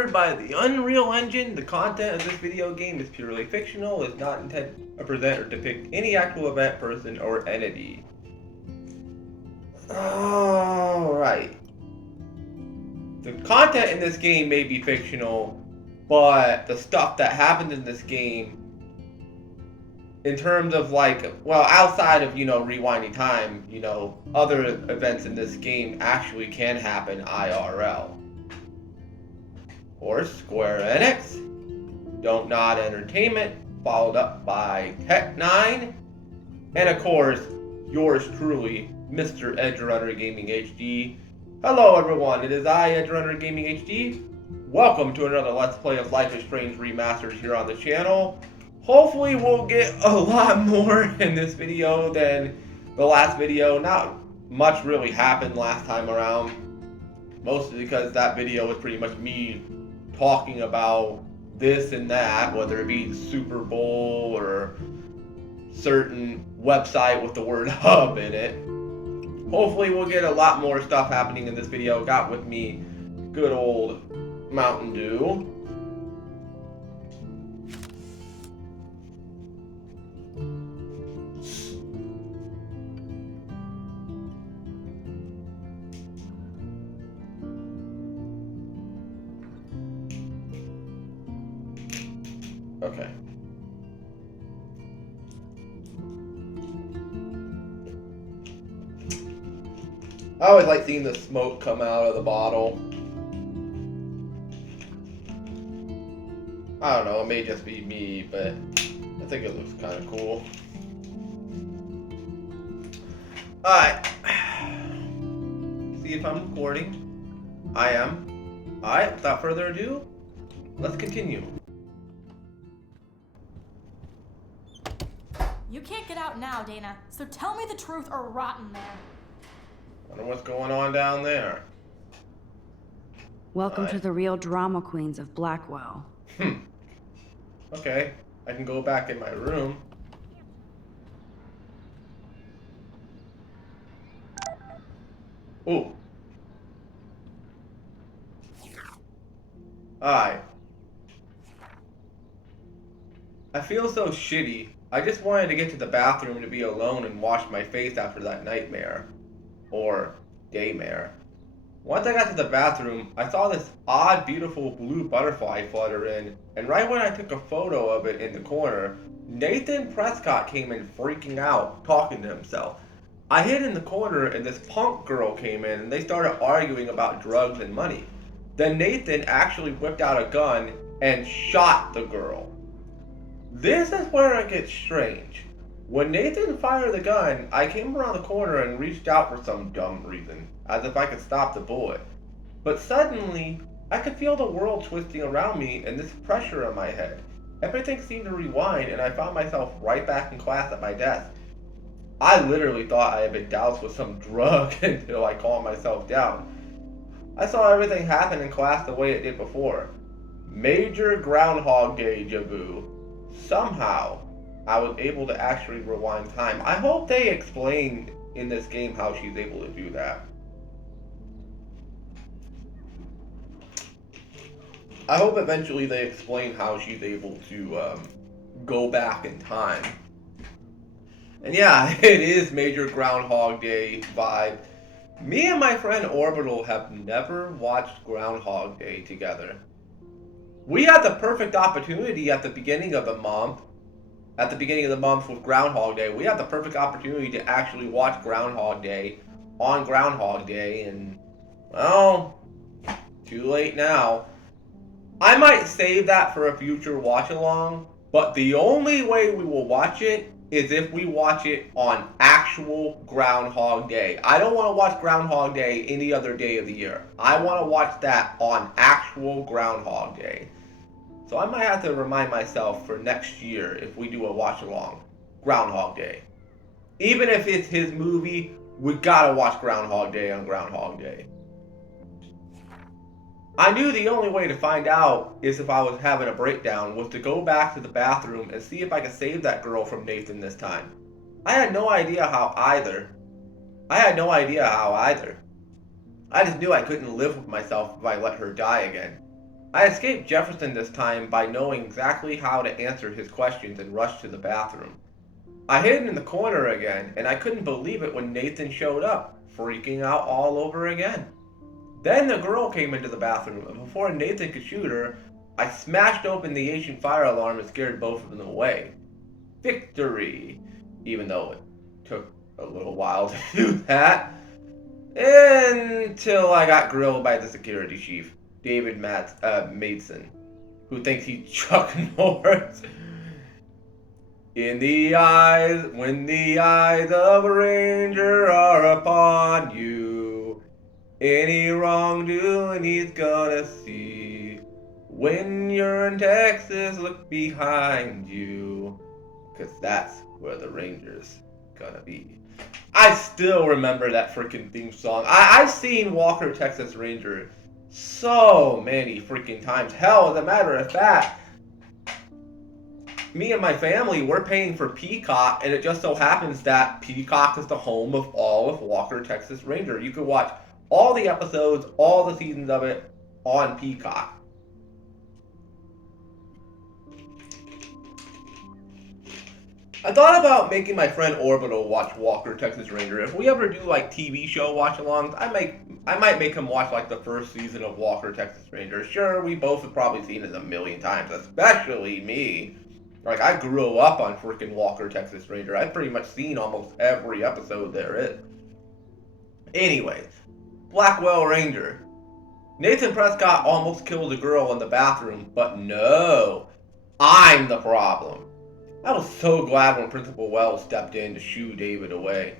powered by the Unreal Engine. The content of this video game is purely fictional, is not intended to present or depict any actual event, person, or entity. Alright. The content in this game may be fictional, but the stuff that happened in this game, in terms of outside of, rewinding time, other events in this game actually can happen IRL. Of course, Square Enix, Don't Nod Entertainment, followed up by Tech9, and of course, yours truly, Mr. Edgerunner Gaming HD. Hello everyone, it is I, Edgerunner Gaming HD. Welcome to another Let's Play of Life is Strange Remastered here on the channel. Hopefully we'll get a lot more in this video than the last video. Not much really happened last time around. Mostly because that video was pretty much me talking about this and that, whether it be the Super Bowl or certain website with the word hub in it. Hopefully we'll get a lot more stuff happening in this video. Got with me good old Mountain Dew. Okay. I always like seeing the smoke come out of the bottle. I don't know, it may just be me, but I think it looks kind of cool. Alright. See if I'm recording. I am. Alright, without further ado, let's continue. You can't get out now, Dana, so tell me the truth or rot in there. Wonder what's going on down there. Welcome to the real drama queens of Blackwell. Okay, I can go back in my room. Ooh. Alright. I feel so shitty. I just wanted to get to the bathroom to be alone and wash my face after that nightmare. Or daymare. Once I got to the bathroom, I saw this odd, beautiful blue butterfly flutter in, and right when I took a photo of it in the corner, Nathan Prescott came in freaking out, talking to himself. I hid in the corner and this punk girl came in and they started arguing about drugs and money. Then Nathan actually whipped out a gun and shot the girl. This is where it gets strange. When Nathan fired the gun, I came around the corner and reached out for some dumb reason, as if I could stop the bullet. But suddenly, I could feel the world twisting around me and this pressure on my head. Everything seemed to rewind and I found myself right back in class at my desk. I literally thought I had been doused with some drug until I calmed myself down. I saw everything happen in class the way it did before. Major Groundhog Day vu. Somehow, I was able to actually rewind time. I hope they explain in this game how she's able to do that. I hope eventually they explain how she's able to go back in time. And yeah, it is Major Groundhog Day vibe. Me and my friend Orbital have never watched Groundhog Day together. We had the perfect opportunity at the beginning of the month. At the beginning of the month with Groundhog Day, we had the perfect opportunity to actually watch Groundhog Day on Groundhog Day, and, well, too late now. I might save that for a future watch-along, but the only way we will watch it is if we watch it on actual Groundhog Day. I don't want to watch Groundhog Day any other day of the year. I want to watch that on actual Groundhog Day. So I might have to remind myself for next year if we do a watch-along, Groundhog Day. Even if it's his movie, we gotta watch Groundhog Day on Groundhog Day. I knew the only way to find out is if I was having a breakdown was to go back to the bathroom and see if I could save that girl from Nathan this time. I had no idea how either. I just knew I couldn't live with myself if I let her die again. I escaped Jefferson this time by knowing exactly how to answer his questions and rushed to the bathroom. I hid in the corner again, and I couldn't believe it when Nathan showed up, freaking out all over again. Then the girl came into the bathroom, and before Nathan could shoot her, I smashed open the ancient fire alarm and scared both of them away. Victory! Even though it took a little while to do that. Until I got grilled by the security chief, David Mason, who thinks he's Chuck Norris. When the eyes of a ranger are upon you, any wrongdoing he's gonna see. When you're in Texas, look behind you, 'cause that's where the ranger's gonna be. I still remember that freaking theme song. I've seen Walker, Texas Ranger so many freaking times. Hell, as a matter of fact, me and my family, we're paying for Peacock, and it just so happens that Peacock is the home of all of Walker, Texas Ranger. You can watch all the episodes, all the seasons of it on Peacock. I thought about making my friend Orbital watch Walker, Texas Ranger. If we ever do like TV show watch-alongs, I might make him watch like the first season of Walker, Texas Ranger. Sure, we both have probably seen it a million times, especially me. Like, I grew up on freaking Walker, Texas Ranger. I've pretty much seen almost every episode there is. Anyways, Blackwell Ranger. Nathan Prescott almost killed a girl in the bathroom, but no, I'm the problem. I was so glad when Principal Wells stepped in to shoo David away.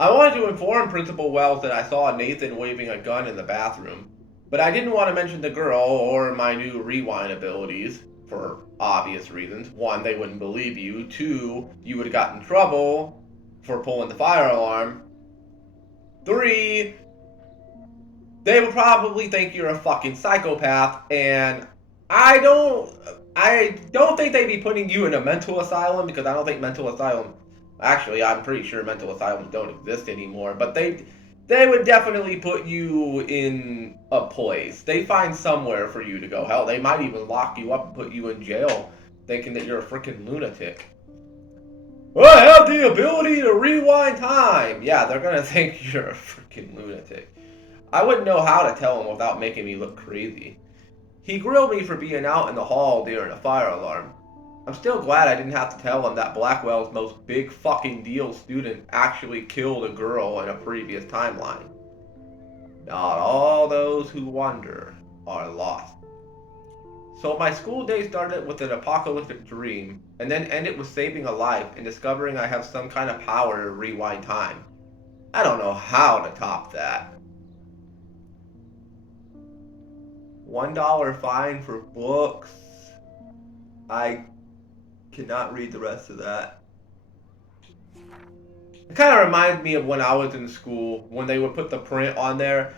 I wanted to inform Principal Wells that I saw Nathan waving a gun in the bathroom, but I didn't want to mention the girl or my new rewind abilities, for obvious reasons. One, they wouldn't believe you. Two, you would have gotten in trouble for pulling the fire alarm. Three, they would probably think you're a fucking psychopath, and I don't think they'd be putting you in a mental asylum, because I don't think actually, I'm pretty sure mental asylums don't exist anymore, but they would definitely put you in a place. They find somewhere for you to go. Hell, they might even lock you up and put you in jail, thinking that you're a freaking lunatic. I have the ability to rewind time! Yeah, they're gonna think you're a freaking lunatic. I wouldn't know how to tell him without making me look crazy. He grilled me for being out in the hall during a fire alarm. I'm still glad I didn't have to tell him that Blackwell's most big fucking deal student actually killed a girl in a previous timeline. Not all those who wander are lost. So my school day started with an apocalyptic dream, and then ended with saving a life and discovering I have some kind of power to rewind time. I don't know how to top that. $1 fine for books. I cannot read the rest of that. It kind of reminds me of when I was in school, when they would put the print on there.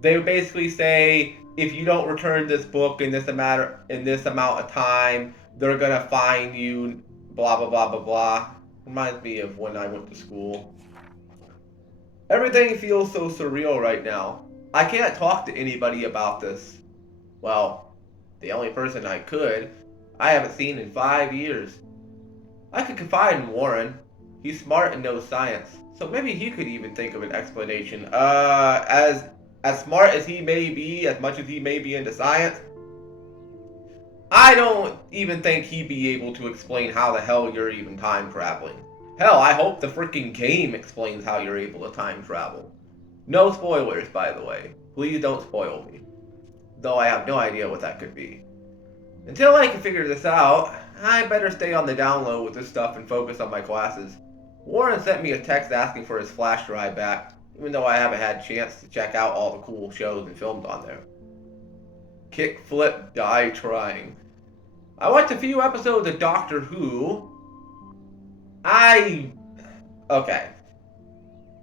They would basically say, if you don't return this book in this amount of time, they're gonna fine you, blah blah blah blah blah. Reminds me of when I went to school. Everything feels so surreal right now. I can't talk to anybody about this. Well, the only person I haven't seen in 5 years. I could confide in Warren. He's smart and knows science, so maybe he could even think of an explanation. As smart as he may be, as much as he may be into science, I don't even think he'd be able to explain how the hell you're even time traveling. Hell, I hope the freaking game explains how you're able to time travel. No spoilers, by the way. Please don't spoil me. Though I have no idea what that could be. Until I can figure this out, I better stay on the down low with this stuff and focus on my classes. Warren sent me a text asking for his flash drive back, even though I haven't had a chance to check out all the cool shows and films on there. Kick, flip, die trying. I watched a few episodes of Doctor Who. Okay.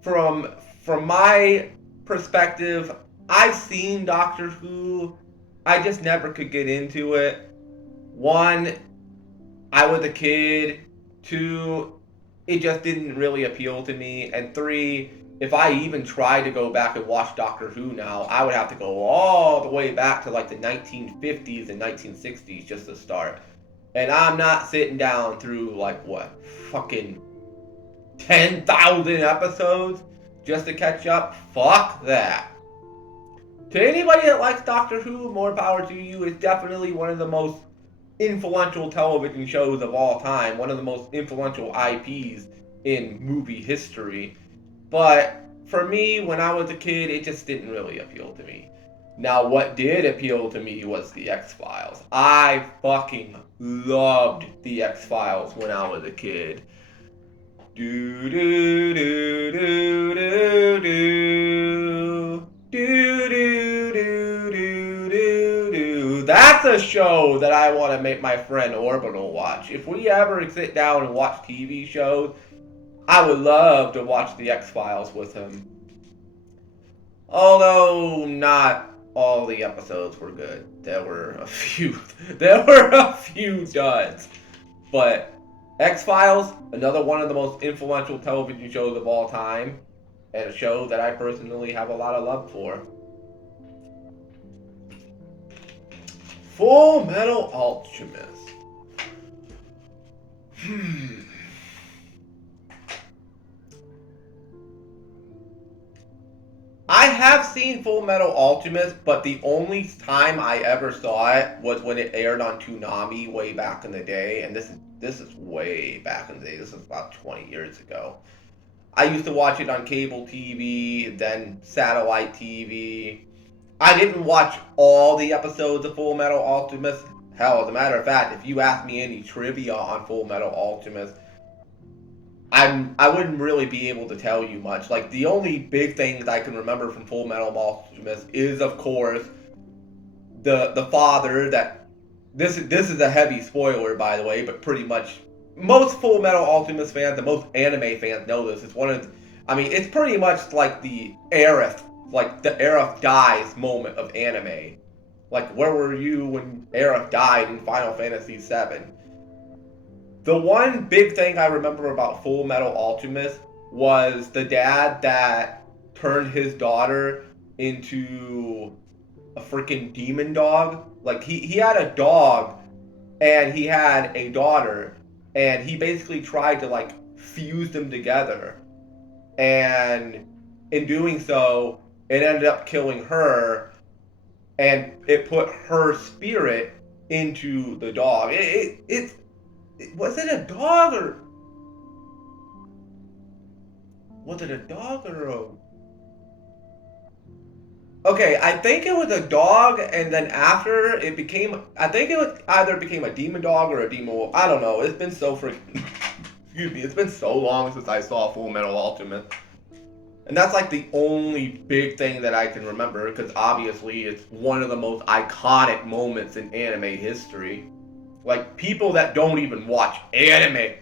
From my perspective, I've seen Doctor Who. I just never could get into it. One, I was a kid. Two, it just didn't really appeal to me. And three, if I even tried to go back and watch Doctor Who now, I would have to go all the way back to like the 1950s and 1960s just to start. And I'm not sitting down through like what, fucking 10,000 episodes just to catch up? Fuck that. To anybody that likes Doctor Who, more power to you. It's definitely one of the most influential television shows of all time, one of the most influential IPs in movie history. But for me, when I was a kid, it just didn't really appeal to me. Now, what did appeal to me was the X-Files. I fucking loved the X-Files when I was a kid. Do do do do do do do do do do do. That's a show that I want to make my friend Orbital watch. If we ever sit down and watch TV shows, I would love to watch the X-Files with him. Although not all the episodes were good. There were a few duds. But X-Files, another one of the most influential television shows of all time, and a show that I personally have a lot of love for. Full Metal Alchemist. I have seen Full Metal Alchemist, but the only time I ever saw it was when it aired on Toonami way back in the day, and this is way back in the day. This is about 20 years ago. I used to watch it on cable TV, then satellite TV. I didn't watch all the episodes of Full Metal Alchemist. Hell, as a matter of fact, if you ask me any trivia on Full Metal Alchemist, I wouldn't really be able to tell you much. Like, the only big thing that I can remember from Full Metal Alchemist is, of course, the father that... This is a heavy spoiler, by the way, but pretty much most Full Metal Alchemist fans and most anime fans know this. It's one of... I mean, it's pretty much like the Aerith dies moment of anime. Like, where were you when Aerith died in Final Fantasy VII? The one big thing I remember about Full Metal Alchemist was the dad that turned his daughter into a freaking demon dog. Like, he had a dog and he had a daughter, and he basically tried to like fuse them together, and in doing so it ended up killing her, and it put her spirit into the dog. Was it a dog or... Was it a dog or a... Okay, I think it was a dog, and then after it became... I think it was either became a demon dog or a demon wolf. I don't know. It's been so freaking... Excuse me. It's been so long since I saw Full Metal Alchemist. And that's like the only big thing that I can remember, because obviously it's one of the most iconic moments in anime history. Like, people that don't even watch anime...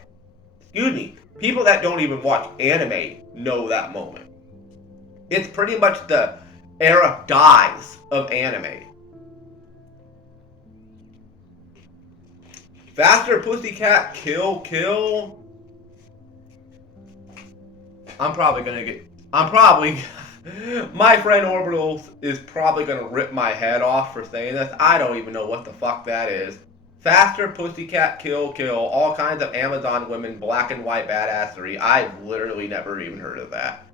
Excuse me. People that don't even watch anime know that moment. It's pretty much the era dies of anime. Faster Pussycat Kill Kill. My friend Orbital is probably gonna rip my head off for saying this. I don't even know what the fuck that is. Faster Pussycat Kill Kill. All kinds of Amazon women, black and white badassery. I've literally never even heard of that.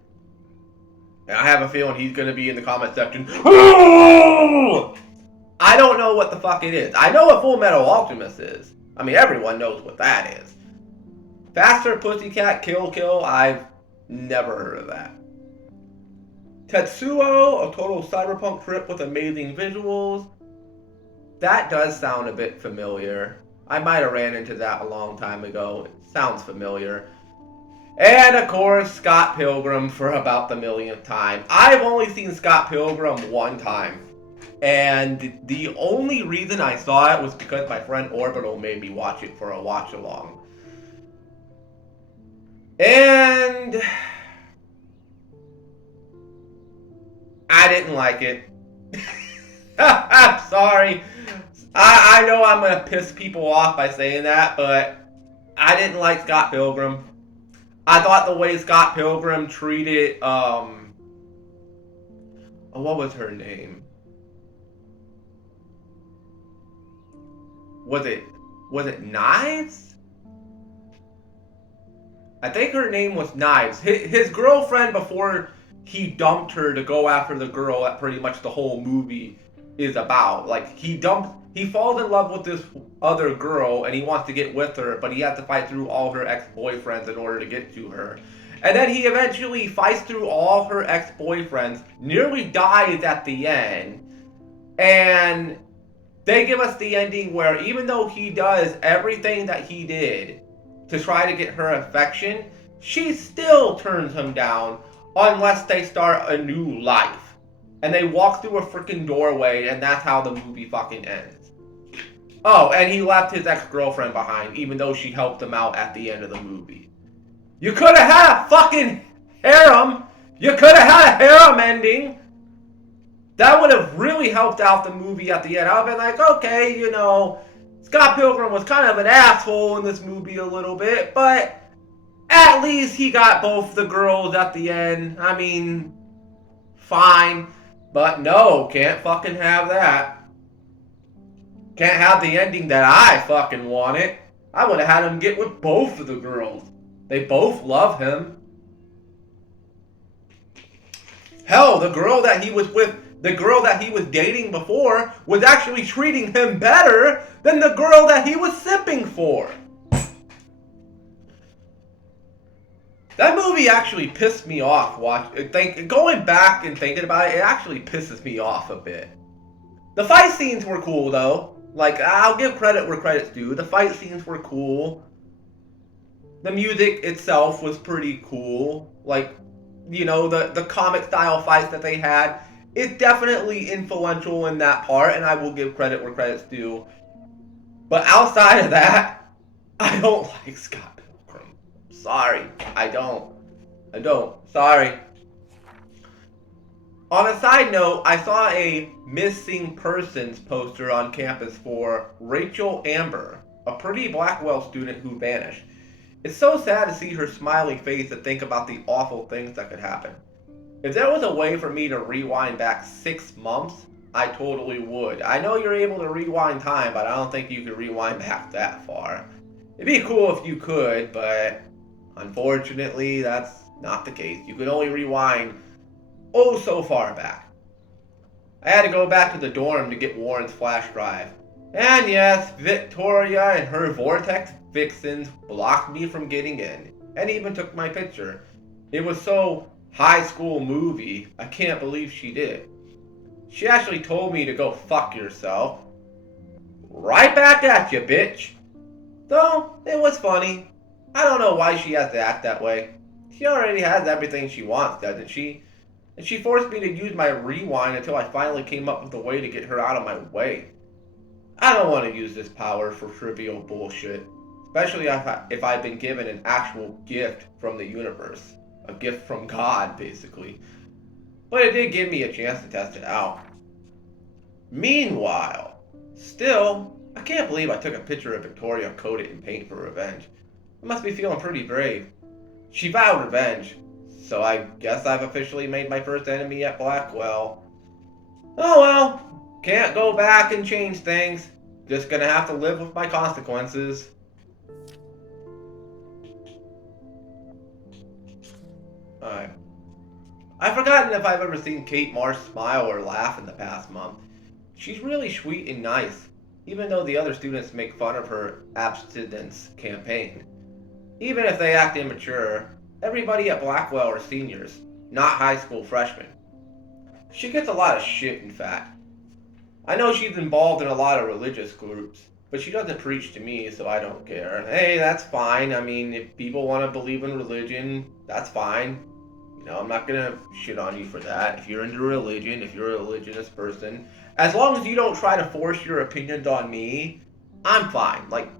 And I have a feeling he's going to be in the comment section. I don't know what the fuck it is. I know what Full Metal Alchemist is. I mean, everyone knows what that is. Faster Pussycat Kill Kill. I've never heard of that. Tetsuo, a total cyberpunk trip with amazing visuals. That does sound a bit familiar. I might have ran into that a long time ago. It sounds familiar. And of course, Scott Pilgrim for about the millionth time. I've only seen Scott Pilgrim one time. And the only reason I saw it was because my friend Orbital made me watch it for a watch along. And I didn't like it. I'm sorry. I know I'm going to piss people off by saying that, but I didn't like Scott Pilgrim. I thought the way Scott Pilgrim treated, what was her name? Was it Knives? I think her name was Knives. His girlfriend before he dumped her to go after the girl that pretty much the whole movie is about. Like, he falls in love with this other girl and he wants to get with her, but he has to fight through all her ex-boyfriends in order to get to her. And then he eventually fights through all her ex-boyfriends, nearly dies at the end, and they give us the ending where even though he does everything that he did to try to get her affection, she still turns him down unless they start a new life. And they walk through a freaking doorway, and that's how the movie fucking ends. Oh, and he left his ex-girlfriend behind, even though she helped him out at the end of the movie. You could have had a fucking harem! You could have had a harem ending! That would have really helped out the movie at the end. I would have been like, okay, you know, Scott Pilgrim was kind of an asshole in this movie a little bit, but at least he got both the girls at the end. I mean, fine. But no, can't fucking have that. Can't have the ending that I fucking wanted. I would have had him get with both of the girls. They both love him. Hell, the girl that he was dating before was actually treating him better than the girl that he was sipping for. That movie actually pissed me off. Going back and thinking about it, it actually pisses me off a bit. The fight scenes were cool though. Like, I'll give credit where credit's due. The fight scenes were cool. The music itself was pretty cool. Like, you know, the comic style fights that they had. It's definitely influential in that part, and I will give credit where credit's due. But outside of that, I don't like Scott Pilgrim. Sorry, I don't. Sorry. On a side note, I saw a missing persons poster on campus for Rachel Amber, a pretty Blackwell student who vanished. It's so sad to see her smiling face and think about the awful things that could happen. If there was a way for me to rewind back 6 months, I totally would. I know you're able to rewind time, but I don't think you could rewind back that far. It'd be cool if you could, but unfortunately, that's not the case. You can only rewind oh so far back. I had to go back to the dorm to get Warren's flash drive. And yes, Victoria and her Vortex vixens blocked me from getting in, and even took my picture. It was so high school movie, I can't believe she did. She actually told me to go fuck yourself. Right back at you, bitch. Though, it was funny. I don't know why she has to act that way. She already has everything she wants, doesn't she? And she forced me to use my rewind until I finally came up with a way to get her out of my way. I don't want to use this power for trivial bullshit. Especially if I've been given an actual gift from the universe. A gift from God, basically. But it did give me a chance to test it out. Meanwhile, still, I can't believe I took a picture of Victoria coated in paint for revenge. I must be feeling pretty brave. She vowed revenge, so I guess I've officially made my first enemy at Blackwell. Oh well, can't go back and change things. Just gonna have to live with my consequences. Alright. I've forgotten if I've ever seen Kate Marsh smile or laugh in the past month. She's really sweet and nice, even though the other students make fun of her abstinence campaign. Even if they act immature, everybody at Blackwell are seniors, not high school freshmen. She gets a lot of shit, in fact. I know she's involved in a lot of religious groups, but she doesn't preach to me, so I don't care. Hey, that's fine. I mean, if people want to believe in religion, that's fine. You know, I'm not gonna shit on you for that. If you're into religion, if you're a religious person, as long as you don't try to force your opinions on me, I'm fine. Like,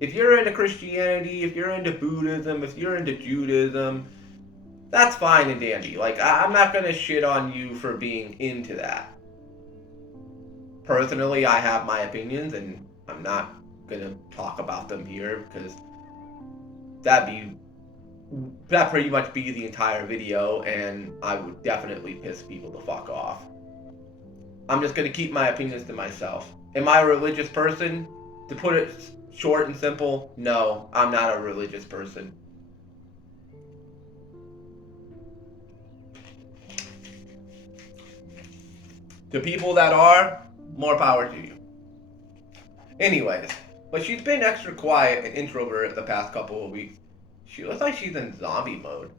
if you're into Christianity, if you're into Buddhism, if you're into Judaism, that's fine and dandy. Like, I'm not gonna shit on you for being into that. Personally, I have my opinions, and I'm not gonna talk about them here because that'd be that pretty much be the entire video, and I would definitely piss people the fuck off. I'm just gonna keep my opinions to myself. Am I a religious person? To put it short and simple, no, I'm not a religious person. To people that are, more power to you. Anyways, but she's been extra quiet and introverted the past couple of weeks. She looks like she's in zombie mode.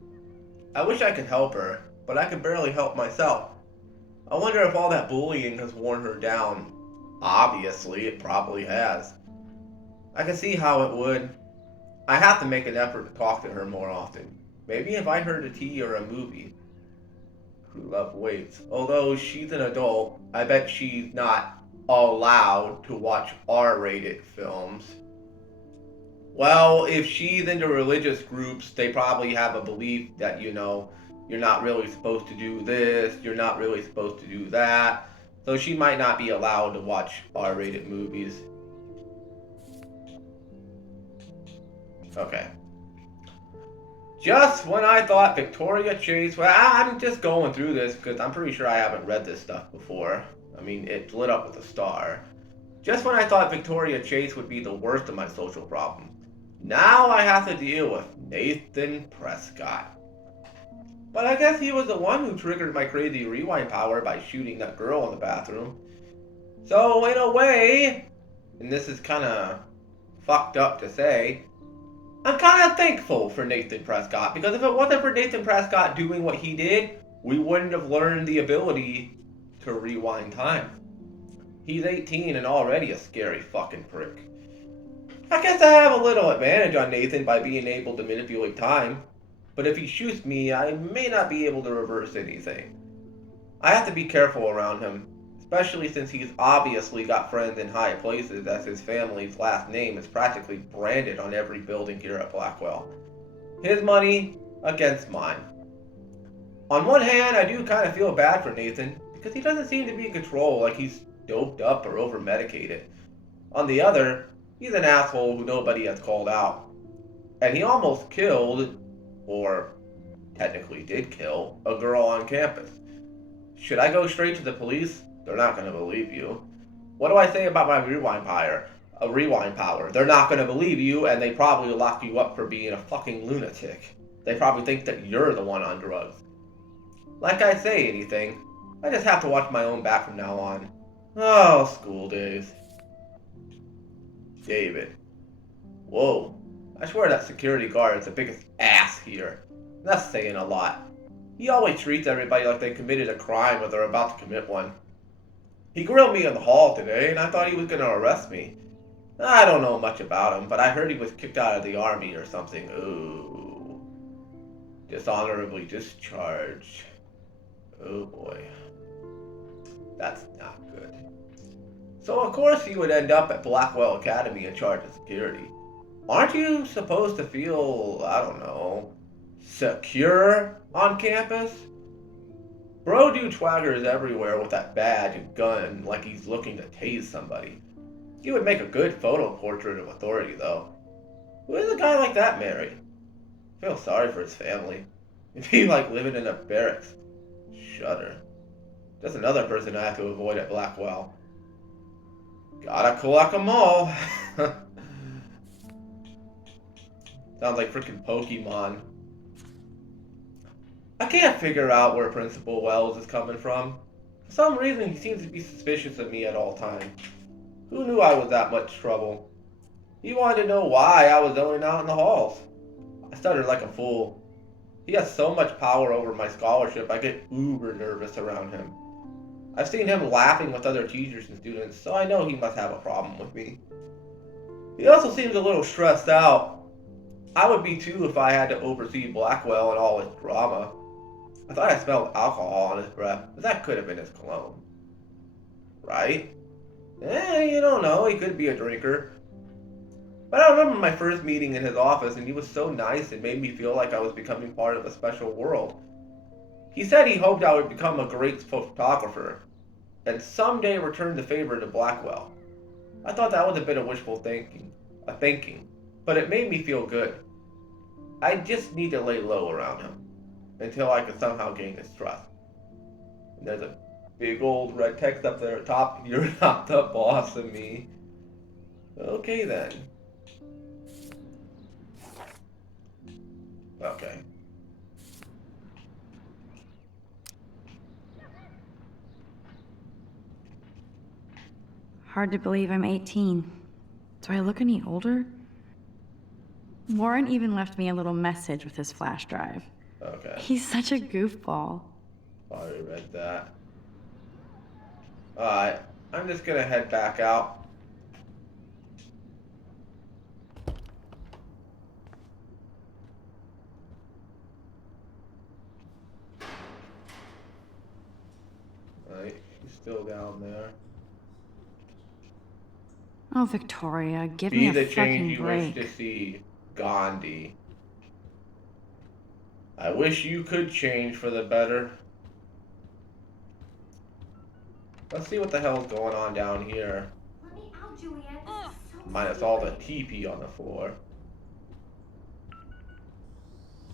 I wish I could help her, but I can barely help myself. I wonder if all that bullying has worn her down. Obviously, it probably has. I can see how it would. I have to make an effort to talk to her more often. Maybe invite her to tea or a movie. True love waits. Although she's an adult, I bet she's not allowed to watch R-rated films. Well, if she's into religious groups, they probably have a belief that, you're not really supposed to do this, you're not really supposed to do that. So she might not be allowed to watch R-rated movies. Okay. Just when I thought Victoria Chase, well, I'm just going through this because I'm pretty sure I haven't read this stuff before. I mean, it's lit up with a star. Just when I thought Victoria Chase would be the worst of my social problems, now I have to deal with Nathan Prescott. But I guess he was the one who triggered my crazy rewind power by shooting that girl in the bathroom. So in a way, and this is kind of fucked up to say, I'm kind of thankful for Nathan Prescott, because if it wasn't for Nathan Prescott doing what he did, we wouldn't have learned the ability to rewind time. He's 18 and already a scary fucking prick. I guess I have a little advantage on Nathan by being able to manipulate time, but if he shoots me, I may not be able to reverse anything. I have to be careful around him, especially since he's obviously got friends in high places, as his family's last name is practically branded on every building here at Blackwell. His money against mine. On one hand, I do kind of feel bad for Nathan, because he doesn't seem to be in control, like he's doped up or over-medicated. On the other, he's an asshole who nobody has called out. And he almost killed, or technically did kill, a girl on campus. Should I go straight to the police? They're not going to believe you. What do I say about my rewind power? They're not going to believe you, and they probably lock you up for being a fucking lunatic. They probably think that you're the one on drugs. Like I say anything, I just have to watch my own back from now on. Oh, school days. David. Whoa. I swear that security guard is the biggest ass here. That's saying a lot. He always treats everybody like they committed a crime or they're about to commit one. He grilled me in the hall today, and I thought he was going to arrest me. I don't know much about him, but I heard he was kicked out of the army or something. Ooh. Dishonorably discharged. Oh boy. That's not good. So of course he would end up at Blackwell Academy in charge of security. Aren't you supposed to feel, I don't know, secure on campus? Bro dude swaggers everywhere with that badge and gun like he's looking to tase somebody. He would make a good photo portrait of authority though. Who is a guy like that marry? I feel sorry for his family. It'd be like living in a barracks. Shudder. Just another person I have to avoid at Blackwell. Gotta collect them all. Sounds like freaking Pokemon. I can't figure out where Principal Wells is coming from. For some reason, he seems to be suspicious of me at all times. Who knew I was that much trouble? He wanted to know why I was zoning out in the halls. I stuttered like a fool. He has so much power over my scholarship, I get uber nervous around him. I've seen him laughing with other teachers and students, so I know he must have a problem with me. He also seems a little stressed out. I would be too if I had to oversee Blackwell and all its drama. I thought I smelled alcohol on his breath, but that could have been his cologne. Right? You don't know, he could be a drinker. But I remember my first meeting in his office, and he was so nice it made me feel like I was becoming part of a special world. He said he hoped I would become a great photographer, and someday return the favor to Blackwell. I thought that was a bit of wishful thinking, but it made me feel good. I just need to lay low around him until I can somehow gain his trust. And there's a big old red text up there at top. You're not the boss of me. Okay then. Okay. Hard to believe I'm 18. Do I look any older? Warren even left me a little message with his flash drive. Okay. He's such a goofball. Already read that. Alright. I'm just gonna head back out. Right. She's still down there. Oh, Victoria, give Be me a the fucking change you break. wish to see, Gandhi. I wish you could change for the better. Let's see what the hell's going on down here. Let me out, Juliet. This is so Minus all the TP on the floor.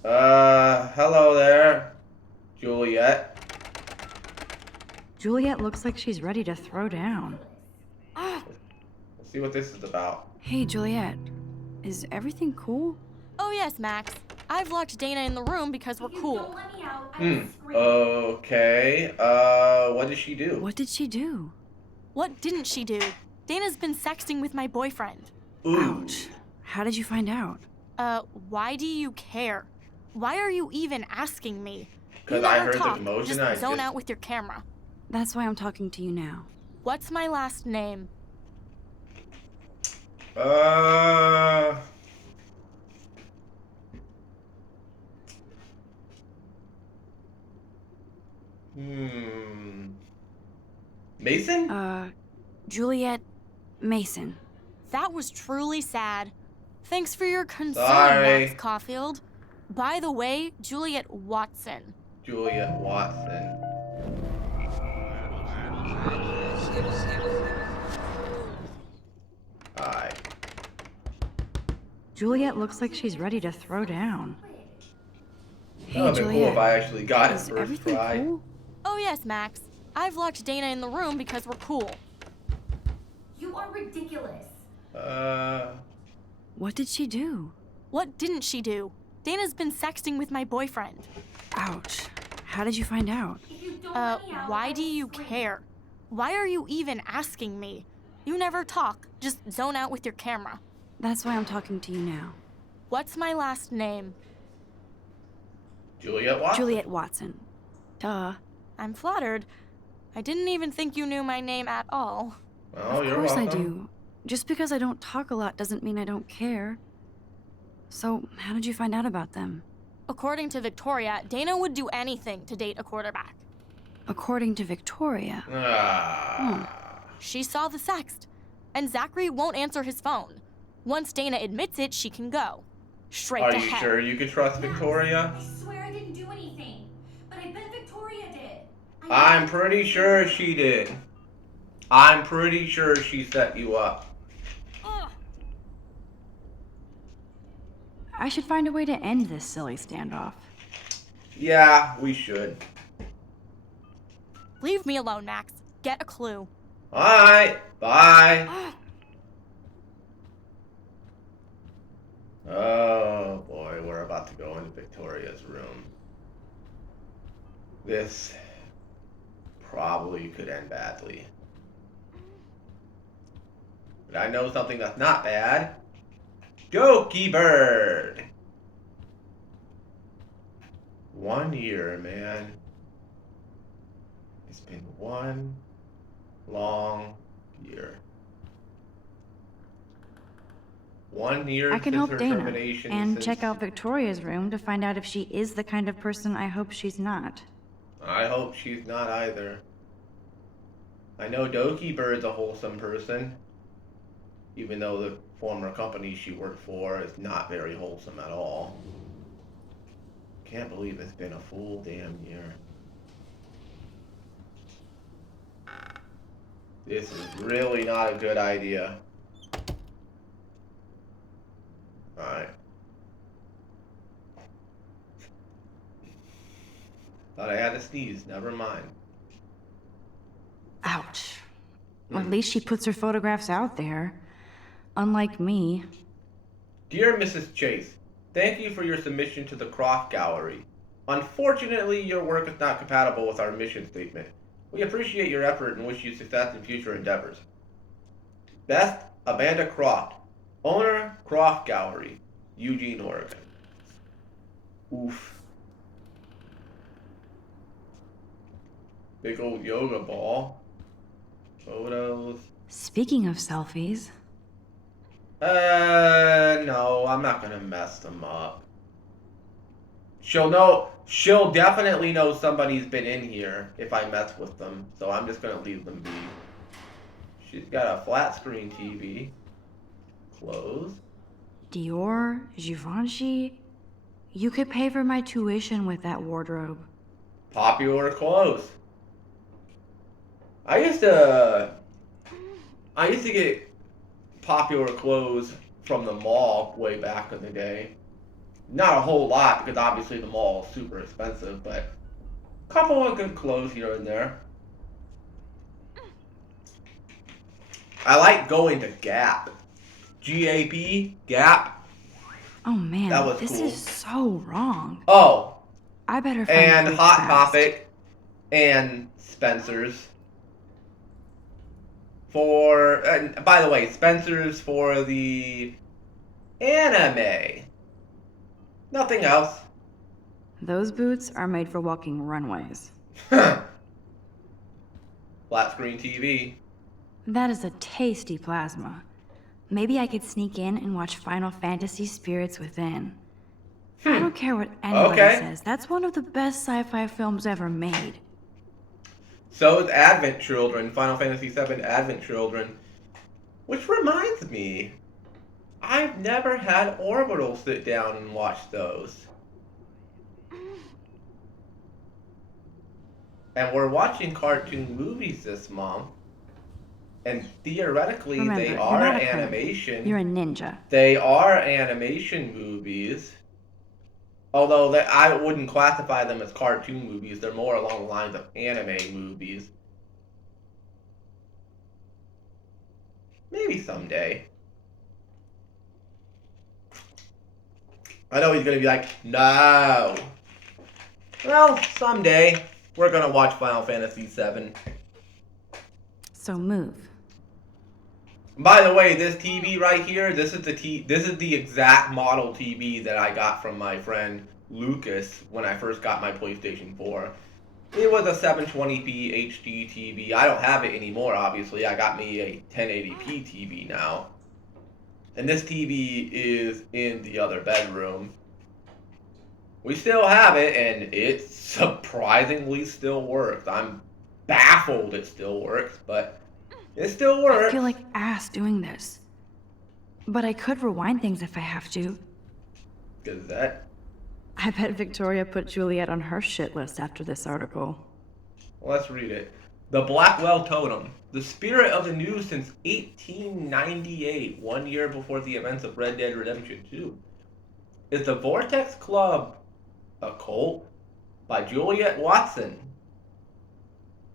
Hello there, Juliet. Juliet looks like she's ready to throw down. Let's see what this is about. Hey, Juliet. Is everything cool? Oh, yes, Max. I've locked Dana in the room because we're If you cool. don't let me out, I will scream. Okay. What did she do? What did she do? What didn't she do? Dana's been sexting with my boyfriend. Ooh. Ouch. How did you find out? Why do you care? Why are you even asking me? You Because I never heard the talk. commotion. Just zone out with your camera. That's why I'm talking to you now. What's my last name? Mason? Juliet Mason. That was truly sad. Thanks for your concern, Sorry. Max Caulfield. By the way, Juliet Watson. Juliet Watson. Alright. Juliet looks like she's ready to throw down. Hey, That would have been cool if I actually got it is first everything try. cool? Oh, yes, Max. I've locked Dana in the room because we're cool. You are ridiculous. What did she do? What didn't she do? Dana's been sexting with my boyfriend. Ouch. How did you find out? If you don't let me out, I Why will do you scream. care? Why are you even asking me? You never talk. Just zone out with your camera. That's why I'm talking to you now. What's my last name? Juliet Watson. Juliet Watson. Duh. I'm flattered. I didn't even think you knew my name at all. Oh, Of you're course welcome. I do. Just because I don't talk a lot doesn't mean I don't care. So, how did you find out about them? According to Victoria, Dana would do anything to date a quarterback. According to Victoria. She saw the sext, and Zachary won't answer his phone. Once Dana admits it, she can go. Straight Are to you hell. sure you could trust Victoria? I swear I didn't do anything. But I bet Victoria did. I'm pretty sure she did. I'm pretty sure she set you up. Ugh. I should find a way to end this silly standoff. Yeah, we should. Leave me alone, Max. Get a clue. Alright, bye. Oh boy, we're about to go into Victoria's room. This probably could end badly. But I know something that's not bad. Jokey Bird! 1 year, man. It's been 1 long year. 1 year I can since help her Dana termination. and since- check out Victoria's room to find out if she is the kind of person I hope she's not. I hope she's not either. I know Doki Bird's a wholesome person, even though the former company she worked for is not very wholesome at all. Can't believe it's been a full damn year. This is really not a good idea. Alright. Thought I had to sneeze. Never mind. Ouch. Well, at least she puts her photographs out there. Unlike me. Dear Mrs. Chase, thank you for your submission to the Croft Gallery. Unfortunately, your work is not compatible with our mission statement. We appreciate your effort and wish you success in future endeavors. Best, Amanda Croft, owner, Croft Gallery, Eugene, Oregon. Oof. Big old yoga ball. Photos. Speaking of selfies, No, I'm not gonna mess them up. She'll definitely know somebody's been in here if I mess with them, so I'm just gonna leave them be. She's got a flat screen TV. Clothes. Dior, Givenchy. You could pay for my tuition with that wardrobe. Popular clothes. I used to get popular clothes from the mall way back in the day. Not a whole lot, because obviously the mall is super expensive, but a couple of good clothes here and there. I like going to Gap. G-A-P, Gap. Oh man, That was this cool. is so wrong. Oh, I better find and it Hot fast. Topic and Spencer's. And by the way, Spencer's for the anime. Nothing else. Those boots are made for walking runways. Flat screen TV. That is a tasty plasma. Maybe I could sneak in and watch Final Fantasy Spirits Within. I don't care what anybody Okay. says. That's one of the best sci-fi films ever made. So is Advent Children, Final Fantasy VII Advent Children. Which reminds me, I've never had Orbital sit down and watch those. And we're watching cartoon movies this month. And theoretically, Remember, they you're are not a criminal. animation. You're a ninja. They are animation movies. Although I wouldn't classify them as cartoon movies. They're more along the lines of anime movies. Maybe someday. I know he's going to be like, no. Well, someday we're going to watch Final Fantasy VII. So move. By the way, this TV right here, this is the exact model TV that I got from my friend Lucas when I first got my PlayStation 4. It was a 720p HD TV. I don't have it anymore, obviously. I got me a 1080p TV now. And this TV is in the other bedroom. We still have it, and it surprisingly still works. I'm baffled it still works, but it still works. I feel like ass doing this. But I could rewind things if I have to. Gazette. I bet Victoria put Juliet on her shit list after this article. Let's read it. The Blackwell Totem. The spirit of the news since 1898, 1 year before the events of Red Dead Redemption 2. Is the Vortex Club a cult? By Juliet Watson.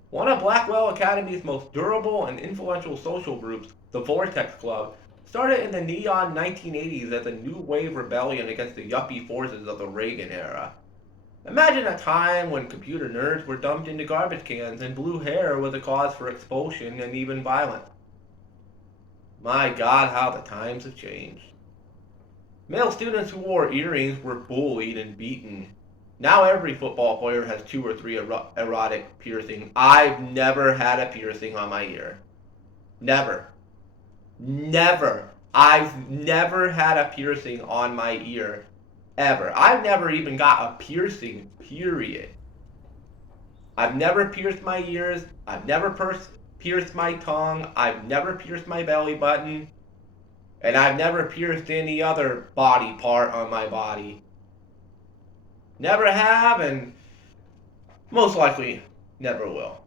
One of Blackwell Academy's most durable and influential social groups, the Vortex Club, started in the neon 1980s as a new wave rebellion against the yuppie forces of the Reagan era. Imagine a time when computer nerds were dumped into garbage cans and blue hair was a cause for expulsion and even violence. My God, how the times have changed. Male students who wore earrings were bullied and beaten. Now every football player has 2 or 3 erotic piercings. I've never had a piercing on my ear. Never. Never. I've never had a piercing on my ear. Ever. I've never even got a piercing, period. I've never pierced my ears. I've never pierced my tongue. I've never pierced my belly button. And I've never pierced any other body part on my body. Never have, and most likely never will.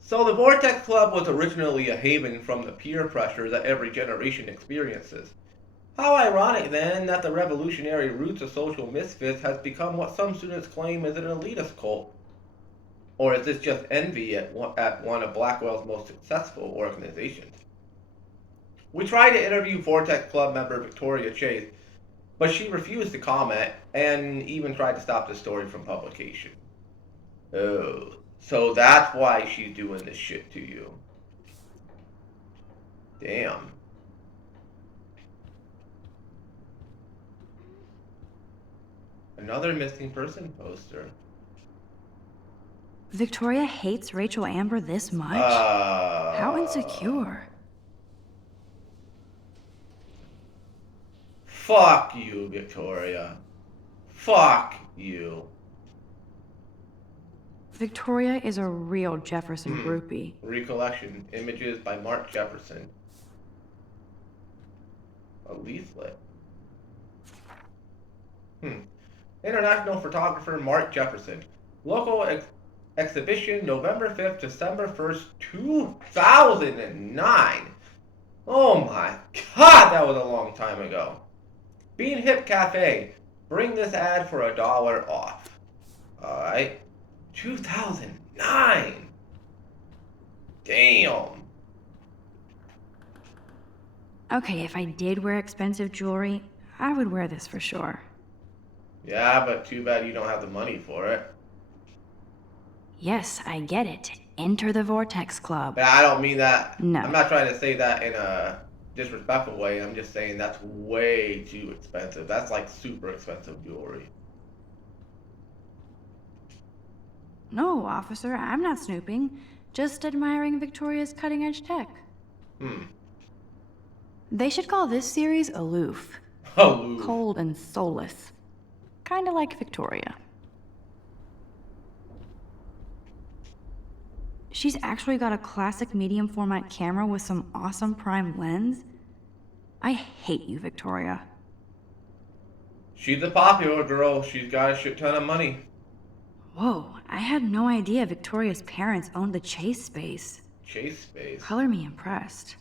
So the Vortex Club was originally a haven from the peer pressure that every generation experiences. How ironic, then, that the revolutionary roots of social misfits has become what some students claim is an elitist cult. Or is this just envy at one of Blackwell's most successful organizations? We tried to interview Vortex Club member Victoria Chase, but she refused to comment and even tried to stop the story from publication. Oh, so that's why she's doing this shit to you. Damn. Another missing person poster. Victoria hates Rachel Amber this much? How insecure. Fuck you, Victoria. Fuck you. Victoria is a real Jefferson groupie. Recollection. Images by Mark Jefferson. A leaflet. International photographer Mark Jefferson. Local exhibition November 5th, December 1st, 2009. Oh my god, that was a long time ago. Bean Hip Cafe. Bring this ad for $1 off. Alright. 2009. Damn. Okay, if I did wear expensive jewelry, I would wear this for sure. Yeah, but too bad you don't have the money for it. Yes, I get it. Enter the Vortex Club. I don't mean that. No. I'm not trying to say that in a disrespectful way. I'm just saying that's way too expensive. That's like super expensive jewelry. No, officer, I'm not snooping. Just admiring Victoria's cutting-edge tech. They should call this series Aloof. Aloof. Cold and soulless. Kinda like Victoria. She's actually got a classic medium format camera with some awesome prime lens. I hate you, Victoria. She's a popular girl. She's got a shit ton of money. Whoa, I had no idea Victoria's parents owned the Chase space. Chase space. Color me impressed.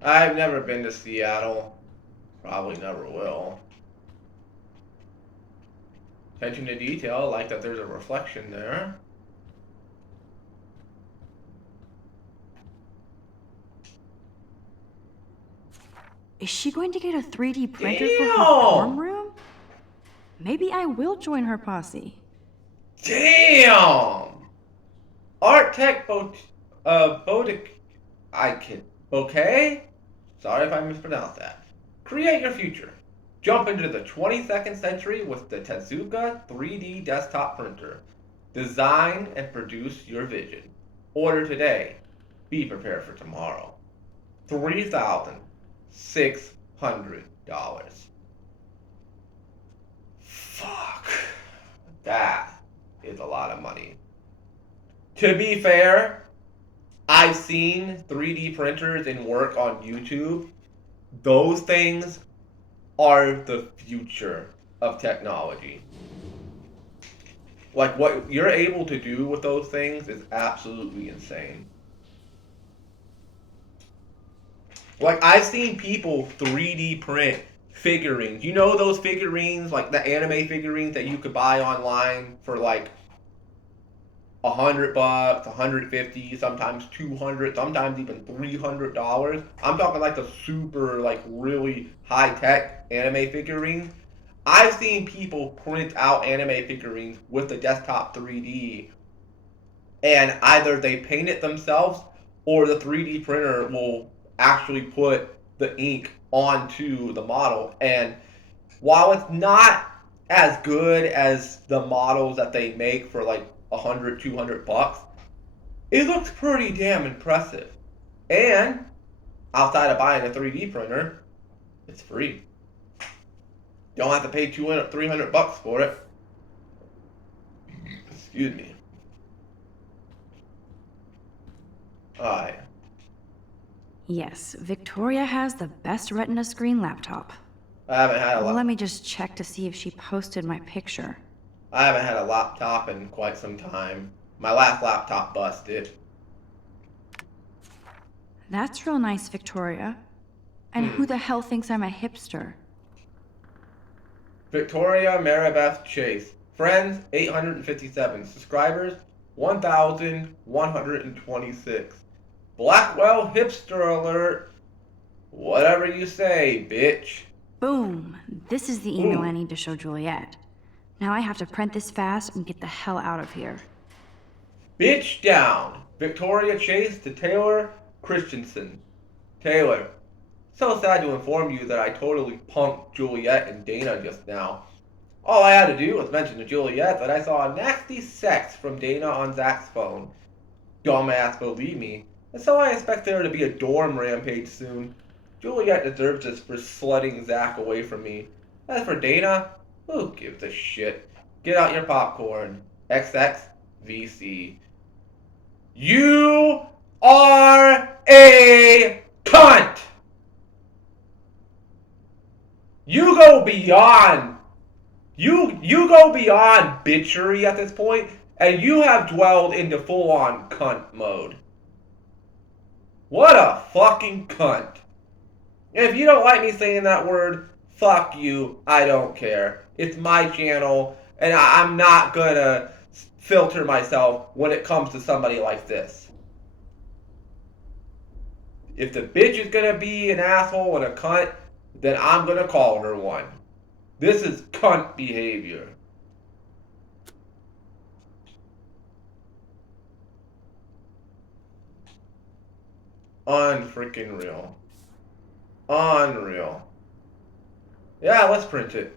I've never been to Seattle. Probably never will. Attention to detail, like that there's a reflection there. Is she going to get a 3D printer for her Damn! dorm room? Maybe I will join her posse. Damn! Art Tech Bouquet? Sorry if I mispronounced that. Create your future. Jump into the 22nd century with the Tezuka 3D desktop printer. Design and produce your vision. Order today. Be prepared for tomorrow. $3,600. Fuck. That is a lot of money. To be fair, I've seen 3D printers in work on YouTube. Those things are the future of technology. Like, what you're able to do with those things is absolutely insane. Like, I've seen people 3D print figurines. You know those figurines, like the anime figurines that you could buy online for like $100, $150, sometimes $200, sometimes even $300. I'm talking like the super, like really high-tech anime figurines. I've seen people print out anime figurines with the desktop 3D, and either they paint it themselves or the 3D printer will actually put the ink onto the model. And while it's not as good as the models that they make for like $100, $200, it looks pretty damn impressive. And outside of buying a 3D printer, it's free. Don't have to pay $200, $300 for it. Excuse me. Alright. Yes, Victoria has the best Retina screen laptop. I haven't had a Let me just check to see if she posted my picture. I haven't had a laptop in quite some time. My last laptop busted. That's real nice, Victoria. And who the hell thinks I'm a hipster? Victoria Maribeth Chase. Friends, 857. Subscribers, 1,126. Blackwell hipster alert. Whatever you say, bitch. Boom! This is the email Ooh. I need to show Juliet. Now I have to print this fast and get the hell out of here. Bitch down. Victoria Chase to Taylor Christensen. Taylor, so sad to inform you that I totally punked Juliet and Dana just now. All I had to do was mention to Juliet that I saw nasty sex from Dana on Zach's phone. Dumbass, believe me. And so I expect there to be a dorm rampage soon. Juliet deserves this for slutting Zach away from me. As for Dana, who gives a shit? Get out your popcorn. XXVC. You are a cunt! You go beyond. You go beyond bitchery at this point, and you have dwelled into full-on cunt mode. What a fucking cunt. If you don't like me saying that word, fuck you. I don't care. It's my channel, and I'm not gonna filter myself when it comes to somebody like this. If the bitch is gonna be an asshole and a cunt, then I'm gonna call her one. This is cunt behavior. Unfreaking real. Unreal. Yeah, let's print it.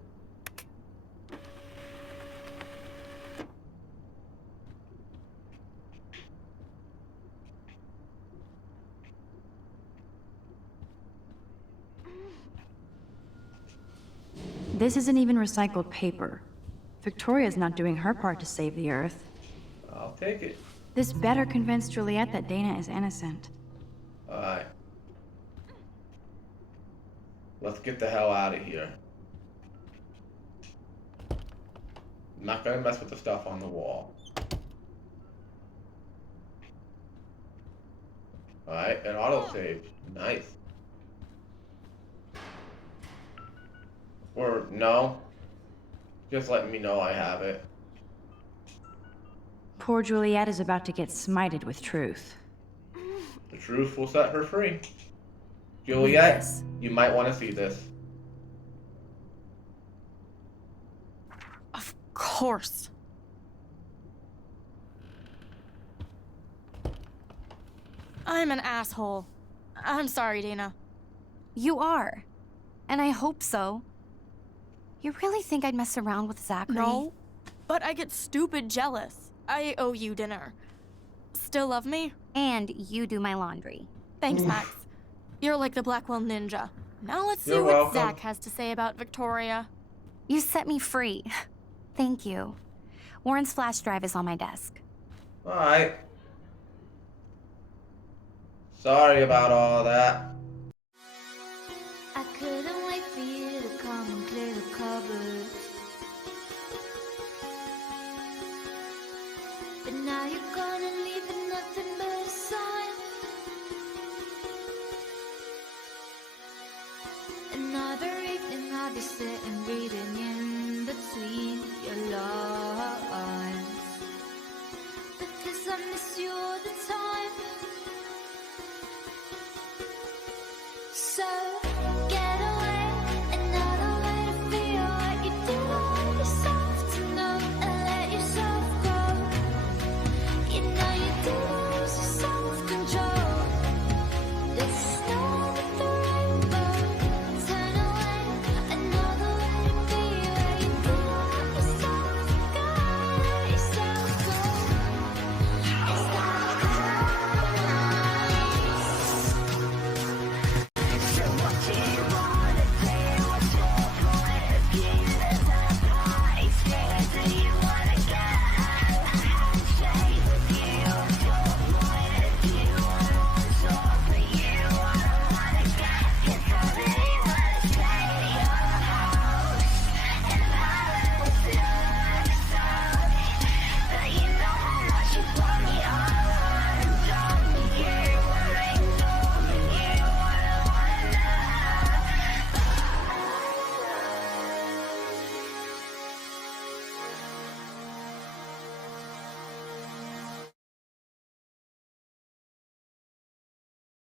This isn't even recycled paper. Victoria's not doing her part to save the Earth. I'll take it. This better convince Juliet that Dana is innocent. Alright. Let's get the hell out of here. I'm not gonna mess with the stuff on the wall. Alright, an autosave. Nice. Or no. Just letting me know I have it. Poor Juliet is about to get smited with truth. The truth will set her free. Juliet, you might want to see this. Of course. I'm an asshole. I'm sorry, Dana. You are. And I hope so. You really think I'd mess around with Zachary? No, but I get stupid jealous. I owe you dinner. Still love me? And you do my laundry. Thanks, Max. You're like the Blackwell ninja. Now let's see You're what welcome. Zach has to say about Victoria. You set me free. Thank you. Warren's flash drive is on my desk. Alright. Sorry about all that. I couldn't wait for you to come and clear the cupboard. But now you're gone and leaving nothing but a sign. Another evening I'll be sitting reading in between your lines. Because I miss you all the time.